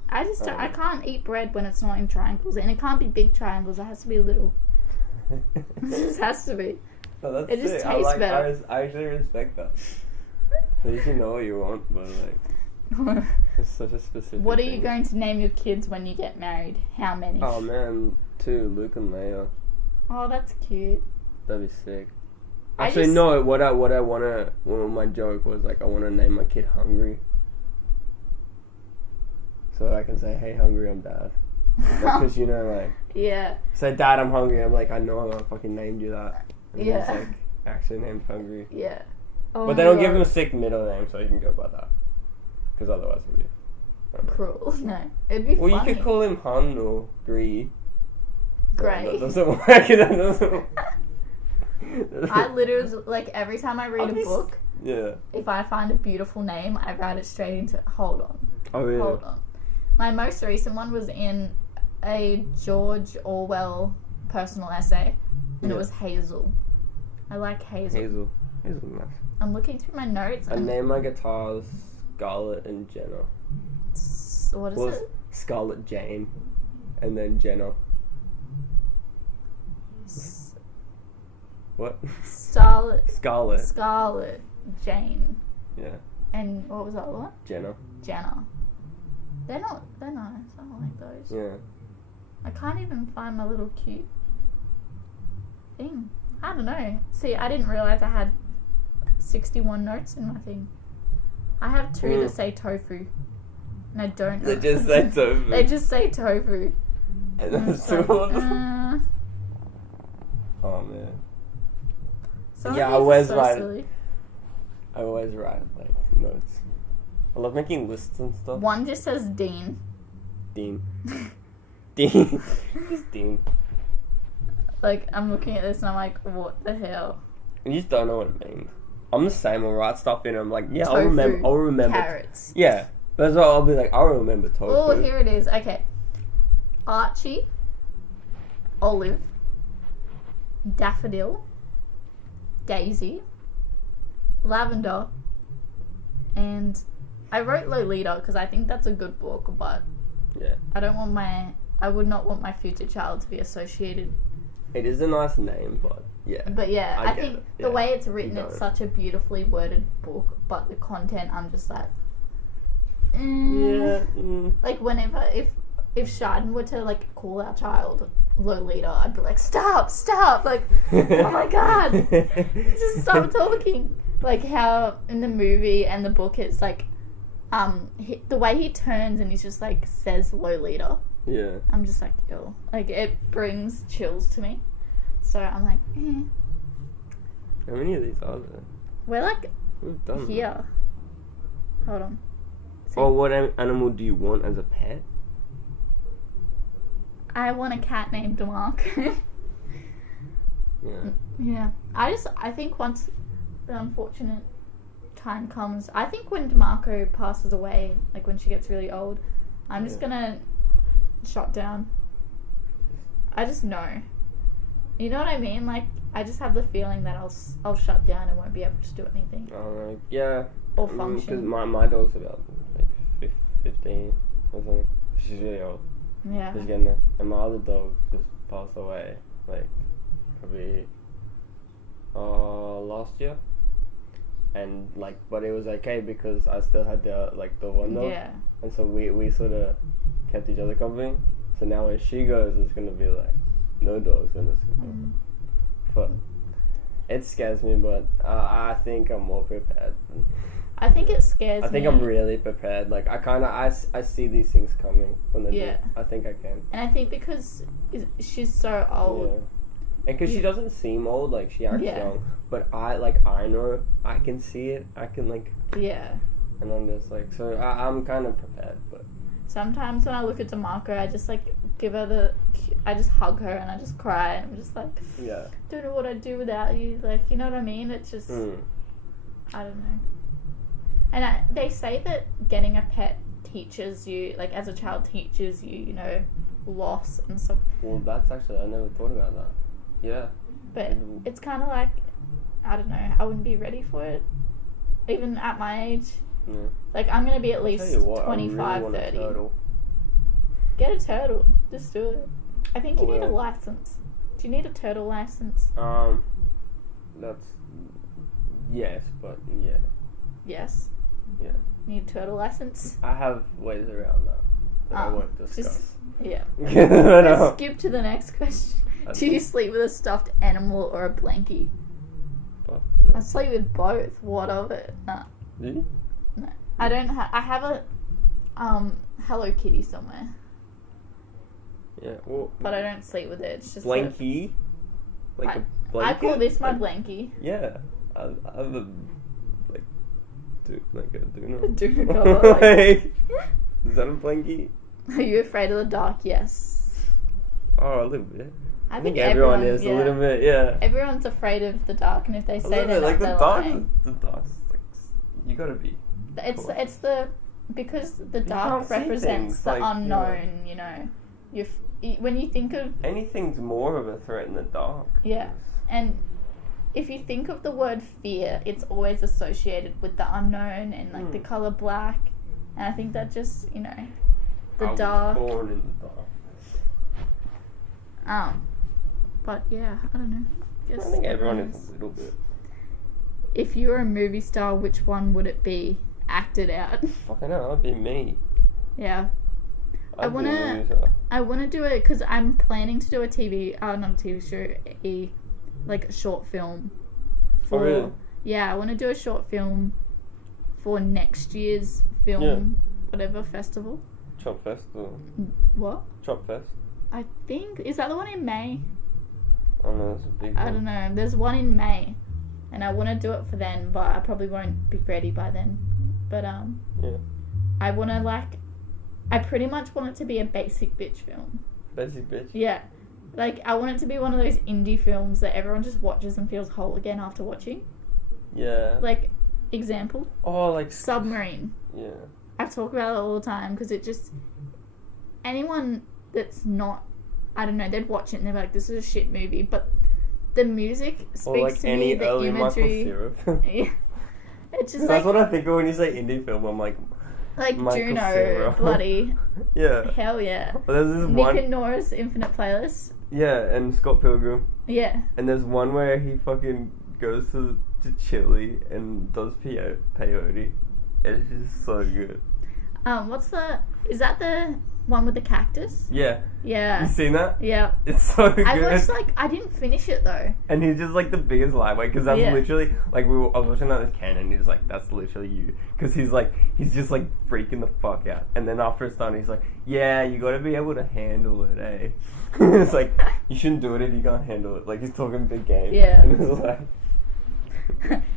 I can't eat bread when it's not in triangles, and it can't be big triangles. It has to be little. It just has to be. Oh, that's It just sick. tastes better. I actually respect that. At least you know what you want, but like, it's such a specific. What are you thing. going to name your kids when you get married? How many? Oh man, 2, Luke and Leia. Oh, that's cute. That'd be sick. I Actually, just- no. What I wanna. Well, my joke was like I wanna name my kid Hungry. So I can say, "Hey, Hungry, I'm Dad." Because you know, like, Yeah. say, "Dad, I'm hungry." I'm like, I know I fucking named you that. And Yeah. he's like actually named Hungry. Yeah. Oh But they my don't give God. him a sick middle name, so you can go by that. Because otherwise it'd be... I don't know. Cruel. No. It'd be Well, funny. you could call him Hun or Gree. Grey. That doesn't work. That doesn't... I literally, like, every time I read a book, Yeah. if I find a beautiful name, I write it straight into... Hold on. Oh, yeah. Hold on. My most recent one was in a George Orwell personal essay, and it Yeah. was Hazel. I like Hazel. Hazel. Hazel's nice. I'm looking through my notes. I And named my guitars Scarlett and Jenna. what is Well, it? Scarlett Jane. And then Jenna. What? Scarlet. Scarlett. Jane. Yeah. And what was the other one? Jenna. Jenna. They're nice. I don't like those. Yeah. I can't even find my little cute thing. I don't know. See, I didn't realise I had 61 notes in my thing. I have 2 that say tofu. And I don't know. They just say tofu. They just say tofu. And And that's it's two like, of them. Oh, man. Some Yeah, of I these always are so write- silly. I always write, like, notes. I love making lists and stuff. One just says Dean. Dean. Dean. Just Dean. Like, I'm looking at this and I'm like, what the hell? You just don't know what it means. I'm the same. I'll write stuff in. I'm like, yeah, I'll Tofu, remember. I'll remember. Carrots. Yeah, but as well, I'll be like, I'll remember tofu. Oh, here it is. Okay. Archie. Olive. Daffodil. Daisy. Lavender. And I wrote Lolita because I think that's a good book, but Yeah, I would not want my future child to be associated. it is a nice name, but yeah. But yeah, I I get think it. the Yeah, way it's written, you it's don't. such a beautifully worded book, but the content, I'm just like, Yeah. Like whenever, if Sharden were to like call our child Lolita, I'd be like, stop, like, oh my God, just stop talking. Like how in the movie and the book it's like, the way he turns and he's just like says Lolita. Yeah. I'm just like, ew. Like it brings chills to me. So I'm like, How many of these are there? we're like We've done that. here. Hold on. See, Oh, what animal do you want as a pet? I want a cat named DeMarco. Yeah. Yeah. I think once the unfortunate time comes, I think when DeMarco passes away, like when she gets really old, I'm just Yeah. gonna shut down. I just know. You know what I mean? Like, I just have the feeling that I'll shut down and won't be able to do anything Yeah. or Because function. my dog's about like 15 or something. She's really old. Yeah. She's getting there. And my other dog just passed away, like, probably last year. And, like, but it was okay because I still had the one dog. Yeah. And so we sort of kept each other company. So now when she goes, it's going to be, like, no dogs. And it's gonna be, but it scares me, but I think I'm more prepared. I think it scares I think me. I'm really prepared. Like, I see these things coming when they Yeah. do. I think I can. And I think because she's so old. Yeah. And because she doesn't seem old, like, she acts Yeah. young. But I know, I can see it. I can, like, Yeah. and I'm just like, so I'm kind of prepared, but. Sometimes when I look at DeMarco, I just like I just hug her and I just cry and I'm just like, Yeah. don't know what I'd do without you. Like, you know what I mean? It's just, I don't know. And they say that getting a pet teaches you, like as a child teaches you, you know, loss and stuff. Well, that's actually, I never thought about that. Yeah. But it's kind of like, I don't know, I wouldn't be ready for it. Even at my age. Yeah. Like, I'm going to be at least Tell you what, 25, I really want 30. a turtle. Get a turtle. Just do it. I think you I need a will. license. Do you need a turtle license? That's yes, but yeah. Yes. Yeah. Need turtle license? I have ways around that I won't discuss. Yeah. No. Let's skip to the next question. Do you sleep with a stuffed animal or a blankie? But, I sleep with both. What of it? Nah. do you? No. I don't I have a Hello Kitty somewhere. Yeah. Well, But I don't sleep with it. It's just blankie. Like a I blanket. call this my Like, blankie. Yeah. I have a like a doona. A doona cover, like- Is that a blankie? Are you afraid of the dark? Yes. Oh, a little bit. I think everyone is a little bit. Yeah. Everyone's afraid of the dark, and if they A say little they're bit, like not, the they're dark. lying. The dark's like you gotta be. It's the because the dark can't see represents things, the like, yeah. unknown. You know, when you think of Anything's more of a threat in the dark. Yeah. And if you think of the word fear, it's always associated with the unknown and like the color black, and I think that just the I dark. was born in the dark. But yeah, I don't know. I Guess think everyone everyone's- is a little bit. If you were a movie star, which one would it be? Acted out. Fucking hell, that'd be me. Yeah. I'd be a wanna- loser. I want to do it because I'm planning to do a not a TV show, a short film. Oh, really? Yeah, I want to do a short film for next year's film, whatever festival. Chop Fest or What? Chop Fest? I think is that the one in May? I don't know, that's a big one. I don't know. There's one in May, and I want to do it for then, but I probably won't be ready by then. But Yeah. I want to I pretty much want it to be a basic bitch film. Basic bitch. Yeah. Like, I want it to be one of those indie films that everyone just watches and feels whole again after watching. Yeah. Like, example, Oh, like Submarine. Yeah. I talk about it all the time because it just... Anyone that's not... I don't know, they'd watch it and they're like, this is a shit movie, but the music speaks Or like to any me, the early imagery... Michael Syrup. Yeah. It's just That's like... what I think of when you say indie film. I'm like Michael Juno, Cera. bloody... Yeah. Hell yeah. Well, there's this Nick one. and Nora's Infinite Playlist. Yeah, and Scott Pilgrim. Yeah. And there's one where he fucking goes to Chile and does peyote. It's just so good. Is that the one with the cactus? Yeah. Yeah. You seen that? Yeah. It's so good. I watched I didn't finish it though. And he's just like the biggest lightweight because that's Yeah. literally like I was watching that with Ken and he's like that's literally you because he's just like freaking the fuck out and then after it's done he's like yeah you gotta be able to handle it eh. It's like you shouldn't do it if you can't handle it, like he's talking big game. Yeah. And it's like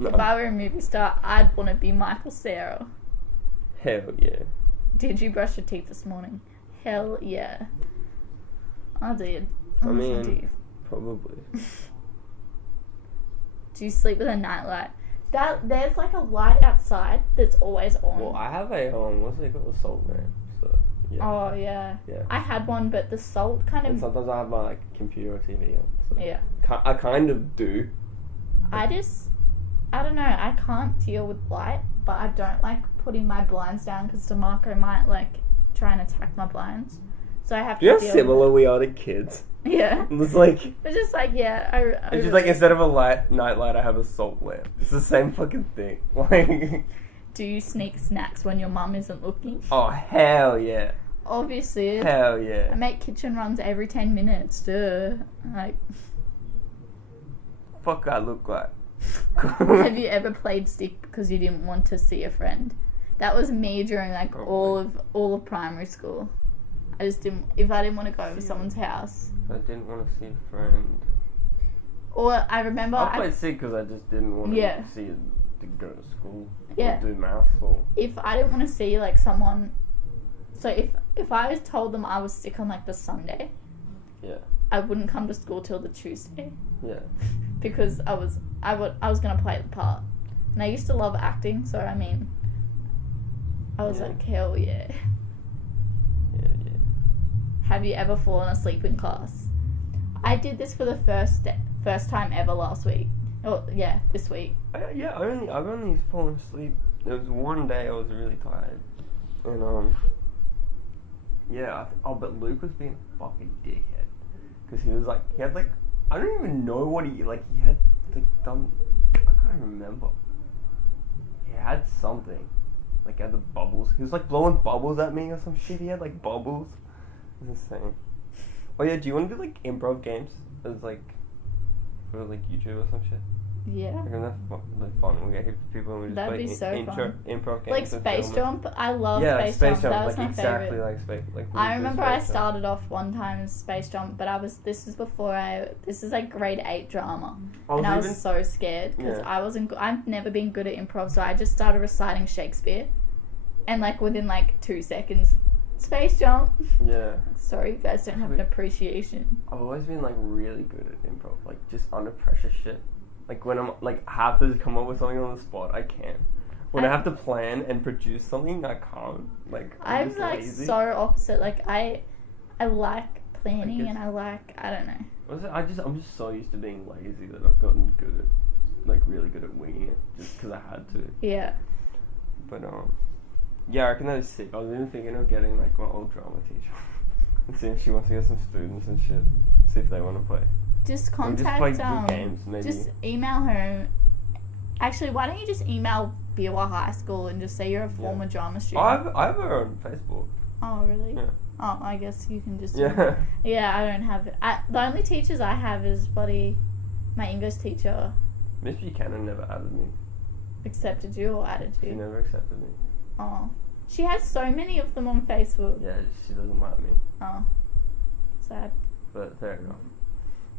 no. If I were a movie star, I'd want to be Michael Cera. Hell yeah. Did you brush your teeth this morning? Hell yeah. I did. I brushed my mean, teeth. probably. Do you sleep with a nightlight? There's like a light outside that's always on. Well, I have a what's it called, a salt lamp. So yeah. Oh yeah. Yeah. I had one, but the salt kind And of. sometimes I have my like computer or TV on. So Yeah. I kind of do. I don't know. I can't deal with light, but I don't like putting my blinds down because DeMarco might like try and attack my blinds. So I have Do you know to how deal similar we are to kids? with it. Yeah. It's like It's just like, yeah. it's just like instead of a night light, I have a salt lamp. It's the same fucking thing. Like, Do you sneak snacks when your mum isn't looking? oh hell yeah, Obviously. hell I yeah. make kitchen runs every 10 minutes. Duh. Like, Fuck, I look like. have you ever played stick because you didn't want to see a friend? That was me during like Probably. all of primary school. I just didn't. If I didn't want to go over someone's house, I didn't want to see a friend. or I remember I played sick because I just didn't want to Yeah. see to go to school. Yeah. Or do math or. if I didn't want to see like someone. So if I was told them I was sick on like the Sunday, Yeah. I wouldn't come to school till the Tuesday Yeah. because I was gonna play the part, and I used to love acting. So I mean, I was Yeah. like, hell yeah. Yeah. Yeah. Have you ever fallen asleep in class? I did this for the first time ever last week. Oh yeah, this week. I've only fallen asleep. There was one day I was really tired, and but Luke was being a fucking dickhead because he had like I don't even know what he had the dumb. I can't remember. He had something. Like, had the bubbles. He was, like, blowing bubbles at me or some shit. He had, like, bubbles. It was insane. Oh, yeah, do you want to do, like, improv games? As, like, for, like, YouTube or some shit? Yeah. Like, that's fun. We get heaps of people and we just That'd play be so fun. improv games. Like Space Jump. I love yeah, Space Space Jump. That Jump. was Like, my exactly favorite. like Space. Like, I remember I Space Jump. started off one time as Space Jump, but this was before this is like grade 8 drama. I was so scared because I wasn't, I've never been good at improv, so I just started reciting Shakespeare. And like within like 2 seconds, Space Jump. Yeah. Sorry, you guys don't have an appreciation. I've always been like really good at improv, like just under pressure shit. Like when I'm like have to come up with something on the spot, I can. When I have to plan and produce something, I can't. Like I'm just like lazy. so opposite. Like I like planning and I don't know. I'm just so used to being lazy that I've gotten good at, like really good at winging it, just because I had to. Yeah. But yeah, I reckon that is sick. I was even thinking of getting like my old drama teacher and seeing if she wants to get some students and shit. See if they want to play. Just contact just play games, maybe. Just email her. Actually, why don't you just email Biwa High School and just say you're a former drama student? I have her on Facebook. Oh, really? Yeah. Oh, I guess you can just... Yeah. Yeah, I don't have it. The only teachers I have is my English teacher. Miss Buchanan never added me. Accepted you or added you? She never accepted me. Oh. She has so many of them on Facebook. Yeah, she doesn't like me. Oh. Sad. But fair enough.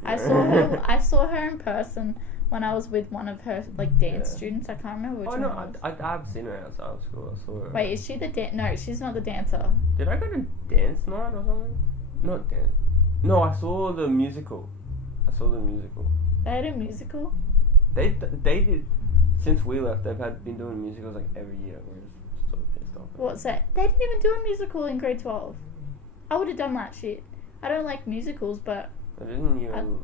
Yeah. I saw her in person when I was with one of her like dance students. I can't remember which one. Oh no, I've seen her outside of school. I saw her. Wait, is she the No, she's not the dancer. Did I go to dance night or something? Not dance. No, I saw the musical. They had a musical? They did. Since we left, they've been doing musicals like every year. We're just sort of pissed off. What's that? They didn't even do a musical in grade 12. I would have done that shit. I don't like musicals, but... I didn't even...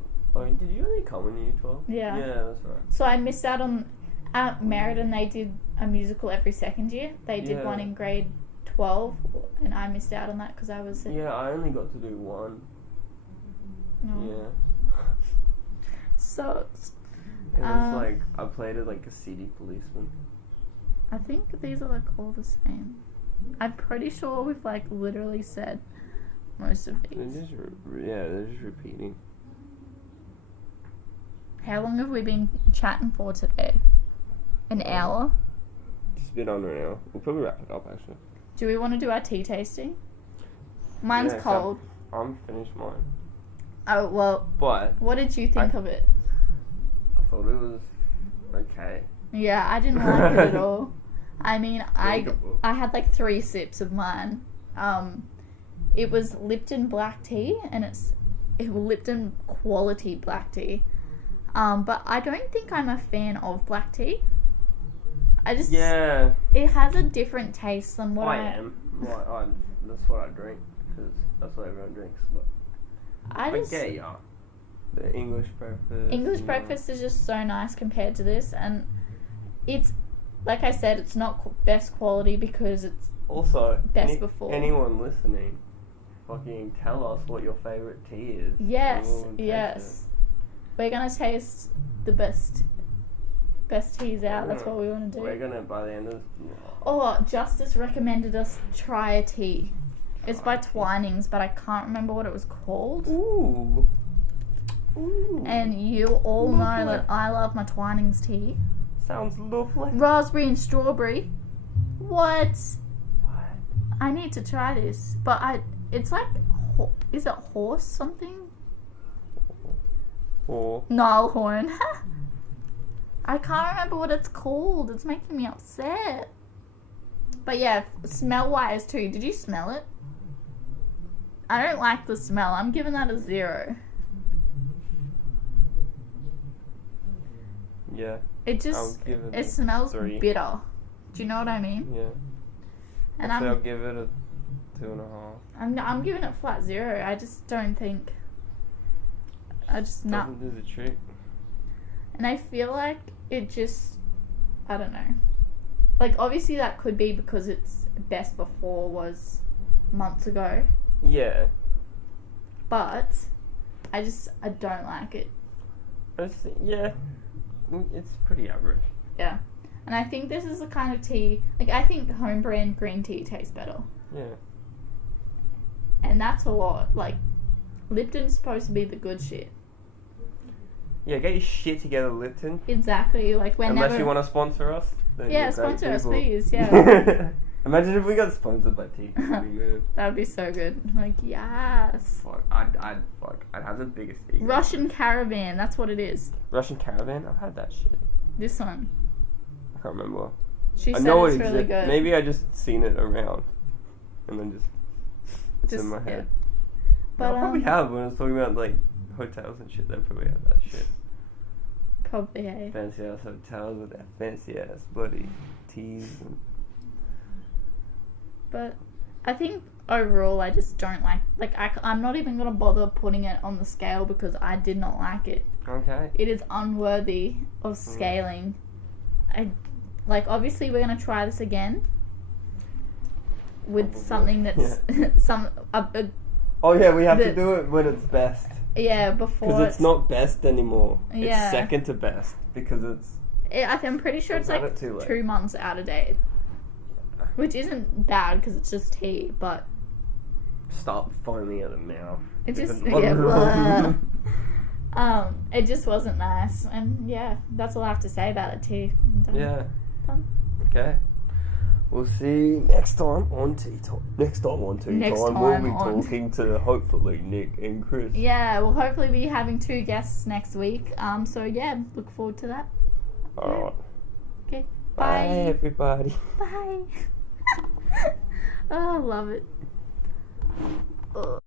did you only come in year 12? Yeah. Yeah, that's right. So I missed out on... At Meriden, they did a musical every second year. They did one in grade 12, and I missed out on that because I was... Yeah, I only got to do one. No. Yeah. Sucks. It was like, I played it like a city policeman. I think these are like all the same. I'm pretty sure we've like literally said most of these. They're just repeating. How long have we been chatting for today? An hour? Just a bit under an hour. We'll probably wrap it up actually. Do we want to do our tea tasting? Mine's cold. I'm finished mine. Oh, well. But what did you think of it? I thought it was okay. Yeah, I didn't like it at all. I mean, I had like 3 sips of mine. It was Lipton black tea, and it's Lipton quality black tea. But I don't think I'm a fan of black tea. It has a different taste than what I am. That's what I drink because that's what everyone drinks. But the English breakfast. English breakfast is just so nice compared to this, and it's like I said, it's not best quality because it's also best before. Anyone listening, fucking tell us what your favorite tea is. Yes. We're gonna taste the best teas out. That's what we want to do. We're gonna by the end of. Oh, Justice recommended us try a tea. It's by Twinings, but I can't remember what it was called. Ooh. And you all know that I love my Twinings tea. Sounds lovely. Raspberry and strawberry. What? I need to try this. But it's like, is it horse something? Nilehorn. I can't remember what it's called. It's making me upset. But yeah, smell-wise too. Did you smell it? I don't like the smell. I'm giving that a 0. Yeah. It smells 3. bitter. Do you know what I mean? Yeah. And I'll give it a 2.5. I'm giving it flat 0. I just don't think. Doesn't do the trick. And I feel like it just, I don't know. Like obviously that could be because its best before was months ago. Yeah. But I don't like it. It's pretty average. Yeah. And I think this is the kind of tea, like, I think home brand green tea tastes better. Yeah. And that's a lot. Like, Lipton's supposed to be the good shit. Yeah, get your shit together, Lipton. Exactly. Like, Unless you want to sponsor us. Then yeah, you're great sponsor us, people. please. Yeah. Imagine if we got sponsored by tea. That would be so good. Like, yes. Fuck, I'd have the biggest ego. Russian Caravan, that's what it is. Russian Caravan? I've had that shit. This one. I can't remember. She I said know it's it really exists. good. Maybe I just seen it around. And then it's in my head. But I probably have when I was talking about, like, hotels and shit. They probably had that shit. Probably, yeah. Fancy ass hotels with that fancy ass bloody teas. But I think overall I just don't like I'm not even going to bother putting it on the scale because I did not like it. Okay. It is unworthy of scaling. Obviously we're going to try this again with something that's oh yeah, we have to do it when it's best. Yeah, before because it's not best anymore. Yeah. It's second to best because I'm pretty sure it's like 2 months out of date. Which isn't bad because it's just tea, but stop foaming at the mouth. It just it just wasn't nice, and yeah, that's all I have to say about it. Tea. Yeah. Done. Okay. We'll see next time on Tea Time. Next time on Tea Time, we'll be talking to hopefully Nick and Chris. Yeah, we'll hopefully be having 2 guests next week. So yeah, look forward to that. Alright. Okay. Bye everybody. Bye. Oh, I love it. Ugh.